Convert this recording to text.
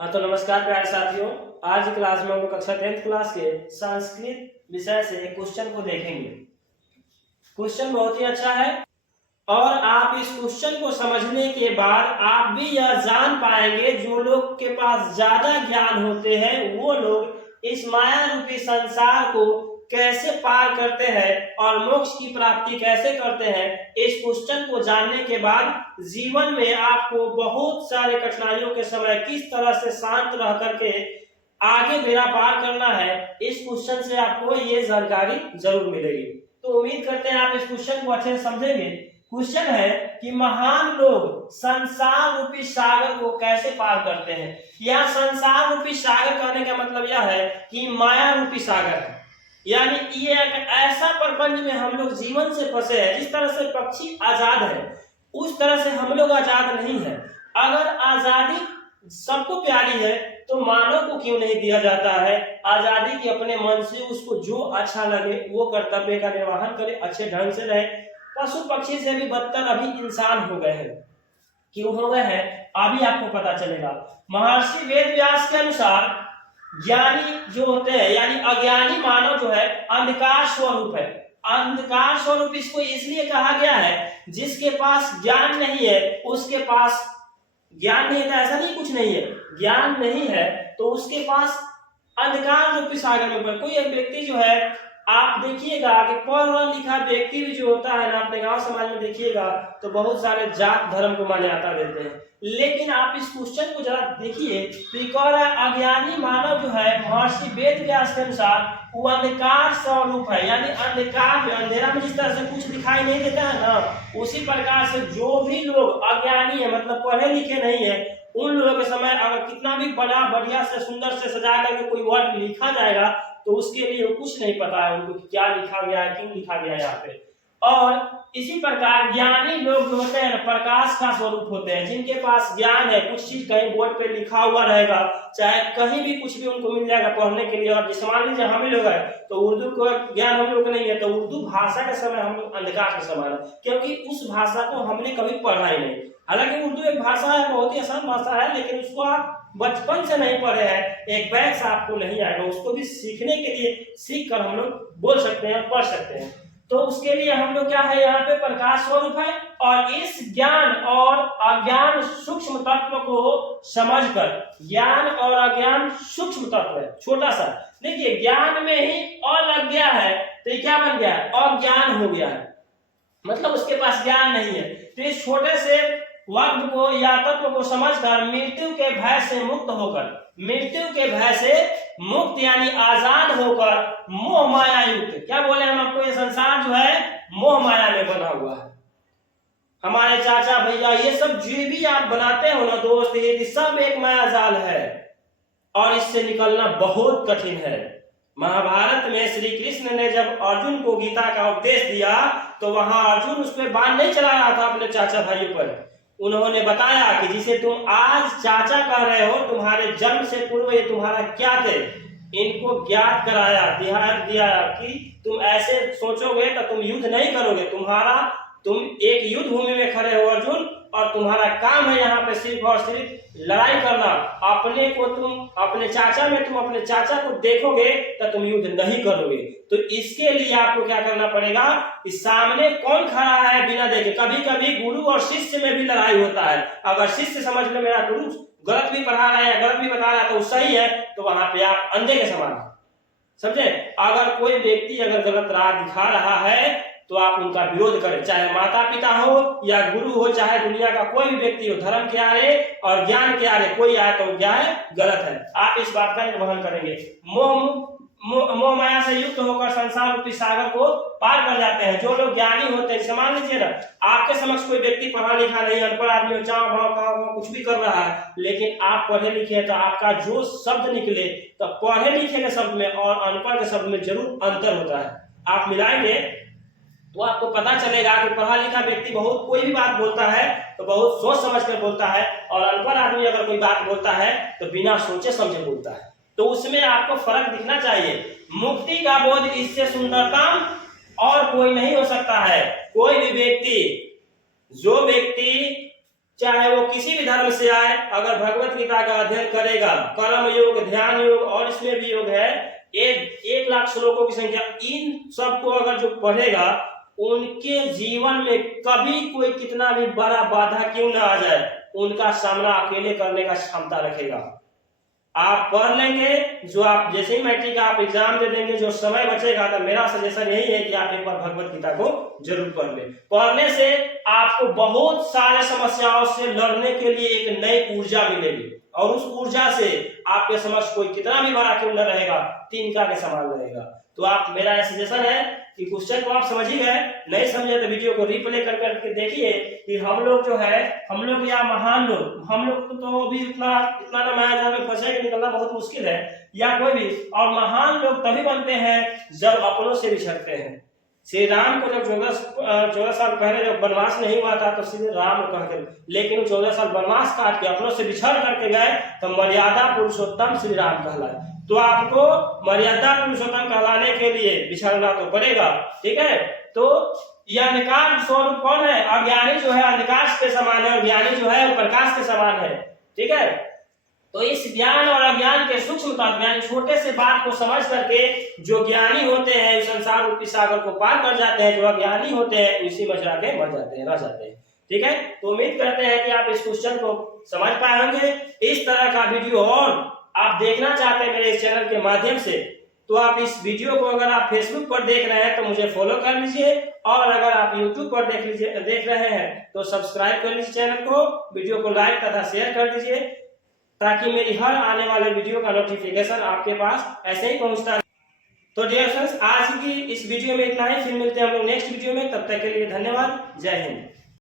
हाँ तो नमस्कार प्यारे साथियों। आज की क्लास में हम लोग कक्षा 10th क्लास के संस्कृत विषय से एक क्वेश्चन को देखेंगे। क्वेश्चन बहुत ही अच्छा है और आप इस क्वेश्चन को समझने के बाद आप भी यह जान पाएंगे जो लोग के पास ज्यादा ज्ञान होते हैं वो लोग इस माया रूपी संसार को कैसे पार करते हैं और मोक्ष की प्राप्ति कैसे करते हैं। इस क्वेश्चन को जानने के बाद जीवन में आपको बहुत सारे कठिनाइयों के समय किस तरह से शांत रह करके आगे बेड़ा पार करना है, इस क्वेश्चन से आपको ये जानकारी जरूर मिलेगी। तो उम्मीद करते हैं आप इस क्वेश्चन को अच्छे से समझेंगे। क्वेश्चन है कि महान लोग संसार रूपी सागर को कैसे पार करते हैं। यह संसार रूपी सागर कहने का मतलब यह है कि माया रूपी सागर है, यानी ये एक ऐसा प्रपंच में हम लोग जीवन से फंसे हैं। जिस तरह से पक्षी आजाद है उस तरह से हम लोग आजाद नहीं है। अगर आजादी सबको प्यारी है तो मानव को क्यों नहीं दिया जाता है आजादी की अपने मन से, उसको जो अच्छा लगे वो कर्तव्य का निर्वहन करे, अच्छे ढंग से रहे। पशु पक्षी से भी बदतर अभी इंसान हो गए हैं। क्यों हो गए हैं अभी आपको पता चलेगा। महर्षि वेद व्यास के अनुसार ज्ञानी जो होते हैं यानी अज्ञानी मानव जो है अंधकार स्वरूप है। अंधकार स्वरूप इसको इसलिए कहा गया है जिसके पास ज्ञान नहीं है, उसके पास ज्ञान नहीं है ऐसा नहीं कुछ नहीं है, ज्ञान नहीं है तो उसके पास अंधकार रूपी सागर में कोई एक व्यक्ति जो है, आप देखिएगा कि पढ़ा लिखा व्यक्ति भी जो होता है ना, अपने गांव समाज में देखिएगा तो बहुत सारे जात धर्म को मान्यता देते हैं। लेकिन आप इस क्वेश्चन को जरा देखिए तो कह रहा है अज्ञानी मानव जो है महर्षि वेद व्यास के अनुसार वो अंधकार स्वरूप है, यानी अंधकार में, अंधेरा में जिस तरह से कुछ दिखाई नहीं देता है ना, उसी प्रकार से जो भी लोग अज्ञानी है मतलब पढ़े लिखे नहीं है, उन लोगों के समय अगर कितना भी बड़ा बढ़िया से सुंदर से सजा करके कोई वर्ड लिखा जाएगा तो उसके लिए कुछ नहीं पता है उनको क्या लिखा गया है, क्यों लिखा गया है यहाँ पे। और इसी प्रकार ज्ञानी लोग जो होते हैं प्रकाश का स्वरूप होते हैं, जिनके पास ज्ञान है, कुछ चीज कहीं बोर्ड पे लिखा हुआ रहेगा, चाहे कहीं भी कुछ भी उनको मिल जाएगा पढ़ने के लिए। और जिस मान लीजिए हम लोग है तो उर्दू को ज्ञान हम लोग को नहीं है तो उर्दू भाषा के समय हम लोग अंधकार के समान है, क्योंकि उस भाषा को हमने कभी पढ़ा ही नहीं। हालांकि उर्दू एक भाषा है, बहुत ही आसान भाषा है, लेकिन उसको आप बचपन से नहीं पढ़े हैं, एक बैग से आपको नहीं आएगा। उसको भी सीखने के लिए सीख कर हम लोग बोल सकते हैं, पढ़ सकते हैं। तो उसके लिए हम लोग क्या है यहाँ पे प्रकाश स्वरूप है। और इस ज्ञान और अज्ञान सूक्ष्म तत्व को समझकर, ज्ञान और अज्ञान सूक्ष्म तत्व है छोटा सा, देखिए ज्ञान में ही अ लग गया है तो ये क्या बन गया है, अज्ञान हो गया है, मतलब उसके पास ज्ञान नहीं है। तो इस छोटे से वक्त को या तत्व को समझकर मृत्यु के भय से मुक्त होकर, मृत्यु के भय से मुक्त यानी आजाद होकर मोह माया युक्त, क्या बोले हम आपको, ये संसार जो है मोह माया में बना हुआ है। हमारे चाचा भैया ये सब जो भी आप बनाते हो ना दोस्त, ये सब एक माया जाल है और इससे निकलना बहुत कठिन है। महाभारत में श्री कृष्ण ने जब अर्जुन को गीता का उपदेश दिया तो वहां अर्जुन उस पर बाण नहीं चला रहा था अपने चाचा भाइयों पर। उन्होंने बताया कि जिसे तुम आज चाचा कह रहे हो, तुम्हारे जन्म से पूर्व ये तुम्हारा क्या थे, इनको ज्ञात कराया, ध्यान दिया कि तुम ऐसे सोचोगे तो तुम युद्ध नहीं करोगे। तुम एक युद्ध भूमि में खड़े हो अर्जुन, और तुम्हारा काम है यहाँ पे सिर्फ और सिर्फ लड़ाई करना। अपने को तुम अपने चाचा में, तुम अपने चाचा को देखोगे तो तुम युद्ध नहीं करोगे। तो इसके लिए आपको क्या करना पड़ेगा, इस सामने कौन खड़ा है बिना देखे। कभी कभी गुरु और शिष्य में भी लड़ाई होता है। अगर शिष्य समझ ले मेरा गुरु गलत भी पढ़ा रहा है या गलत भी बता रहा है तो सही है, तो वहां पे आप अंधे के समान समझे। अगर कोई व्यक्ति अगर गलत राह दिखा रहा है तो आप उनका विरोध करें, चाहे माता पिता हो या गुरु हो, चाहे दुनिया का कोई भी व्यक्ति हो। धर्म के आरे और ज्ञान के आरे कोई आए तो क्या है, गलत है। आप इस बात का निर्वहन करेंगे। मोह माया से युक्त होकर संसार रूपी सागर को पार कर जाते हैं जो लोग ज्ञानी होते हैं। मान लीजिए ना, आपके समक्ष कोई व्यक्ति पढ़ा लिखा नहीं, अनपढ़ आदमी, चाव भाव कुछ भी कर रहा है, लेकिन आप पढ़े लिखे हैं तो आपका जो शब्द निकले तो पढ़े लिखे के शब्द में और अनपढ़ के शब्द में जरूर अंतर होता है। आप मिलाएंगे तो आपको पता चलेगा कि पढ़ा लिखा व्यक्ति बहुत कोई भी बात बोलता है तो बहुत सोच समझ कर बोलता है, और अनपढ़ आदमी अगर कोई बात बोलता है तो बिना सोचे समझे बोलता है। तो उसमें आपको फर्क दिखना चाहिए। मुक्ति का बोध इससे सुंदरतम और कोई नहीं हो सकता है। कोई भी व्यक्ति, जो व्यक्ति चाहे वो किसी भी धर्म से आए, अगर भगवत गीता का अध्ययन करेगा, कर्म योग, ध्यान योग और इसमें भी योग है, 1 लाख श्लोकों की संख्या, इन सबको अगर जो पढ़ेगा, उनके जीवन में कभी कोई कितना भी बड़ा बाधा क्यों ना आ जाए, उनका सामना अकेले करने का क्षमता रखेगा। आप पढ़ लेंगे, जो आप जैसे ही मैट्रिक का आप एग्जाम दे देंगे, जो समय बचेगा, तो मेरा सजेशन यही है कि आप एक बार भगवत गीता को जरूर पढ़ लें। पढ़ने से आपको बहुत सारे समस्याओं से लड़ने के लिए एक नई ऊर्जा मिलेगी, और उस ऊर्जा से आपके समक्ष कोई कितना भी बड़ा क्यों न रहेगा, तिनका के समान रहेगा। तो आप, मेरा सजेशन है कि क्वेश्चन को आप समझ ही गए, नहीं समझे तो वीडियो को रिप्ले कर करके देखिए कि हम लोग जो है, हम लोग या महान लोग, हम लोग तो अभी इतना ना मायाजाल में फंसे कि निकलना बहुत मुश्किल है, या कोई भी, और महान लोग तभी बनते हैं जब अपनों से बिछड़ते हैं। श्री राम को जब 14 साल पहले जब वनवास नहीं हुआ था, तो सीधे राम कहते, लेकिन 14 साल वनवास काट के अपनों से बिछड़ करके गए, तो मर्यादा पुरुषोत्तम श्री राम कहलाए। तो आपको मर्यादा पुरुषोत्तम कहलाने के लिए बिछड़ना तो पड़ेगा, ठीक है। तो यह अंधकार स्वरूप कौन है? अज्ञानी जो है अंधकार के समान है, और ज्ञानी जो है वो प्रकाश के समान है, ठीक है। तो इस ज्ञान और अज्ञान के सूक्ष्म तत्व, यानी छोटे से बात को समझ करके जो ज्ञानी होते हैं संसार रूपी सागर को पार कर जाते हैं, जो अज्ञानी होते हैं उसी में जाके मर जाते हैं, रह जाते हैं, ठीक है। तो उम्मीद करते हैं कि आप इस क्वेश्चन को समझ पाए होंगे। इस तरह का वीडियो और आप देखना चाहते हैं मेरे इस चैनल के माध्यम से, तो आप इस वीडियो को अगर आप फेसबुक पर देख रहे हैं तो मुझे फॉलो कर लीजिए, और अगर आप यूट्यूब पर देख रहे हैं तो सब्सक्राइब कर लीजिए चैनल को, वीडियो को लाइक तथा शेयर कर दीजिए, ताकि मेरी हर आने वाले वीडियो का नोटिफिकेशन आपके पास ऐसे ही पहुंचता है। तो डियर फ्रेंड्स, आज की इस वीडियो में इतना ही, फिर मिलते हैं हम लोग नेक्स्ट वीडियो में, तब तक के लिए धन्यवाद, जय हिंद।